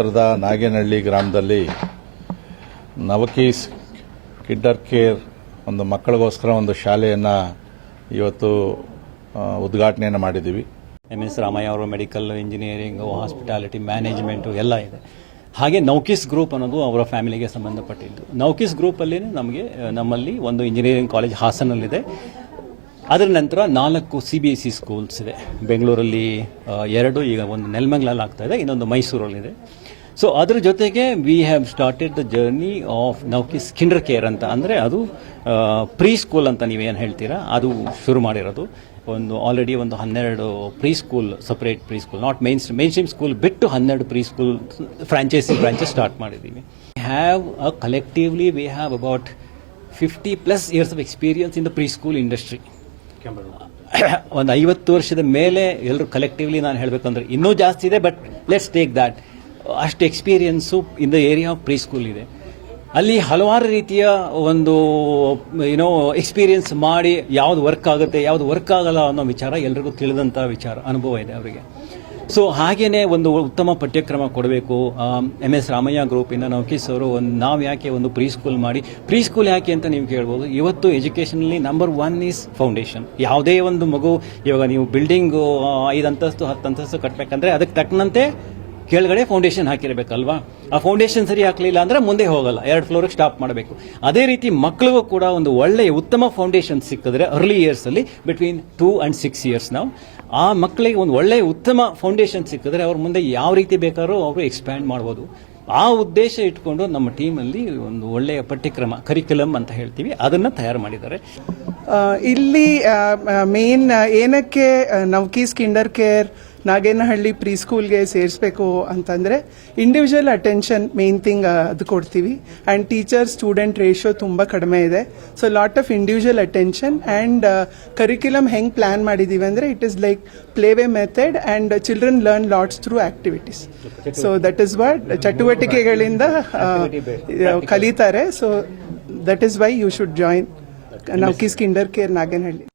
ಹತ್ತಿರದ ನಾಗೇನಹಳ್ಳಿ ಗ್ರಾಮದಲ್ಲಿ ನವಕೀಸ್ ಕಿಡ್ಡರ್ ಕೇರ್ ಒಂದು ಮಕ್ಕಳಿಗೋಸ್ಕರ ಒಂದು ಶಾಲೆಯನ್ನು ಇವತ್ತು ಉದ್ಘಾಟನೆಯನ್ನು ಮಾಡಿದ್ದೀವಿ. MS ರಾಮಯ್ಯ ಅವರು ಮೆಡಿಕಲ್ ಇಂಜಿನಿಯರಿಂಗು ಹಾಸ್ಪಿಟಾಲಿಟಿ ಮ್ಯಾನೇಜ್ಮೆಂಟು ಎಲ್ಲ ಇದೆ. ಹಾಗೆ ನೌಕೀಸ್ ಗ್ರೂಪ್ ಅನ್ನೋದು ಅವರ ಫ್ಯಾಮಿಲಿಗೆ ಸಂಬಂಧಪಟ್ಟಿದ್ದು. ನೌಕೀಸ್ ಗ್ರೂಪಲ್ಲಿ ನಮ್ಮಲ್ಲಿ ಒಂದು ಇಂಜಿನಿಯರಿಂಗ್ ಕಾಲೇಜ್ ಹಾಸನಲ್ಲಿದೆ. ಅದರ ನಂತರ 4 CBSE ಸ್ಕೂಲ್ಸ್ ಇದೆ. ಬೆಂಗಳೂರಲ್ಲಿ 2, ಈಗ ಒಂದು ನೆಲಮಂಗಲಲ್ಲಿ ಆಗ್ತಾ ಇದೆ, ಇನ್ನೊಂದು ಮೈಸೂರಲ್ಲಿದೆ. ಸೊ ಅದ್ರ ಜೊತೆಗೆ we have started the journey of Navkis kinder care ಅಂತ, ಅಂದರೆ ಅದು ಪ್ರೀ ಸ್ಕೂಲ್ ಅಂತ ನೀವೇನು ಹೇಳ್ತೀರಾ, ಅದು ಶುರು ಮಾಡಿರೋದು. ಆಲ್ರೆಡಿ ಒಂದು 12 preschool, separate preschool, not mainstream school ಬಿಟ್ಟು 12 ಪ್ರೀ ಸ್ಕೂಲ್ ಬ್ರಾಂಚಸ್ ಸ್ಟಾರ್ಟ್ ಮಾಡಿದ್ದೀವಿ. Collectively we have about 50+ years of experience in the preschool industry. ಒಂದು 50 ವರ್ಷದ ಮೇಲೆ ಎಲ್ಲರೂ ಕಲೆಕ್ಟಿವ್ಲಿ ನಾನು ಹೇಳಬೇಕಂದ್ರೆ ಇನ್ನೂ ಜಾಸ್ತಿ ಇದೆ, ಬಟ್ ಲೆಟ್ಸ್ ಟೇಕ್ ದ್ಯಾಟ್. ಅಷ್ಟು experience in the area of preschool ಇದೆ. ಅಲ್ಲಿ ಹಲವಾರು ರೀತಿಯ ಒಂದು ಎಕ್ಸ್ಪೀರಿಯನ್ಸ್ ಮಾಡಿ ಯಾವುದು ವರ್ಕ್ ಆಗುತ್ತೆ, ಯಾವುದು ವರ್ಕ್ ಆಗಲ್ಲ ಅನ್ನೋ ವಿಚಾರ ಎಲ್ರಿಗೂ ತಿಳಿದಂಥ ವಿಚಾರ, ಅನುಭವ ಇದೆ ಅವರಿಗೆ. ಸೊ ಹಾಗೇನೆ ಒಂದು ಉತ್ತಮ ಪಠ್ಯಕ್ರಮ ಕೊಡಬೇಕು. MS ರಾಮಯ್ಯ ಗ್ರೂಪಿಂದ ನೌಕೀಸ್ ಅವರು ನಾವು ಯಾಕೆ ಒಂದು ಪ್ರೀ ಸ್ಕೂಲ್ ಮಾಡಿ, ಪ್ರೀ ಸ್ಕೂಲ್ ಯಾಕೆ ಅಂತ ನೀವು ಕೇಳ್ಬೋದು. ಇವತ್ತು ಎಜುಕೇಷನಲ್ಲಿ ನಂಬರ್ 1 ಈಸ್ ಫೌಂಡೇಶನ್. ಯಾವುದೇ ಒಂದು ಮಗು, ಇವಾಗ ನೀವು ಬಿಲ್ಡಿಂಗು 5 ಅಂತಸ್ತು 10 ಅಂತಸ್ತು ಕಟ್ಟಬೇಕಂದ್ರೆ ಅದಕ್ಕೆ ತಕ್ಕಂತೆ ಕೆಳಗಡೆ ಫೌಂಡೇಶನ್ ಹಾಕಿರಬೇಕಲ್ವಾ. ಆ ಫೌಂಡೇಶನ್ ಸರಿ ಹಾಕಲಿಲ್ಲ ಅಂದರೆ ಮುಂದೆ ಹೋಗಲ್ಲ, 2 ಫ್ಲೋರಿಗೆ ಸ್ಟಾಪ್ ಮಾಡಬೇಕು. ಅದೇ ರೀತಿ ಮಕ್ಕಳಿಗೂ ಕೂಡ ಒಂದು ಒಳ್ಳೆಯ ಉತ್ತಮ ಫೌಂಡೇಶನ್ ಸಿಕ್ಕಿದ್ರೆ ಅರ್ಲಿ ಇಯರ್ಸಲ್ಲಿ ಬಿಟ್ವೀನ್ 2 and 6 ಇಯರ್ಸ್ ಆ ಮಕ್ಕಳಿಗೆ ಒಂದು ಒಳ್ಳೆಯ ಉತ್ತಮ ಫೌಂಡೇಶನ್ ಸಿಕ್ಕಿದ್ರೆ ಅವ್ರ ಮುಂದೆ ಯಾವ ರೀತಿ ಬೇಕಾದ್ರೂ ಅವರು ಎಕ್ಸ್ಪ್ಯಾಂಡ್ ಮಾಡ್ಬೋದು. ಆ ಉದ್ದೇಶ ಇಟ್ಕೊಂಡು ನಮ್ಮ ಟೀಮಲ್ಲಿ ಒಂದು ಒಳ್ಳೆಯ ಪಠ್ಯಕ್ರಮ, ಕರಿಕ್ಯುಲಮ್ ಅಂತ ಹೇಳ್ತೀವಿ, ಅದನ್ನು ತಯಾರು ಮಾಡಿದ್ದಾರೆ. ಇಲ್ಲಿ ಮೇನ್ ಏನಕ್ಕೆ ನವಕೀಸ್ ಕಿಂಡರ್ ಕೇರ್ ನಾಗೇನಹಳ್ಳಿ ಪ್ರೀ ಸ್ಕೂಲ್ಗೆ ಸೇರಿಸಬೇಕು ಅಂತಂದರೆ ಇಂಡಿವಿಜುವಲ್ ಅಟೆನ್ಷನ್ ಮೇನ್ ಥಿಂಗ್ ಅದು ಕೊಡ್ತೀವಿ. ಆ್ಯಂಡ್ ಟೀಚರ್ ಸ್ಟೂಡೆಂಟ್ ರೇಷಿಯೋ ತುಂಬ ಕಡಿಮೆ ಇದೆ. So lot of individual attention and curriculum ಹೆಂಗೆ ಪ್ಲ್ಯಾನ್ ಮಾಡಿದ್ದೀವಿ ಅಂದರೆ it is like play way method and children learn lots through activities. So that is what ಚಟುವಟಿಕೆಗಳಿಂದ ಕಲಿತಾರೆ. So that is why you should join Navkis kinder care Nagenahalli.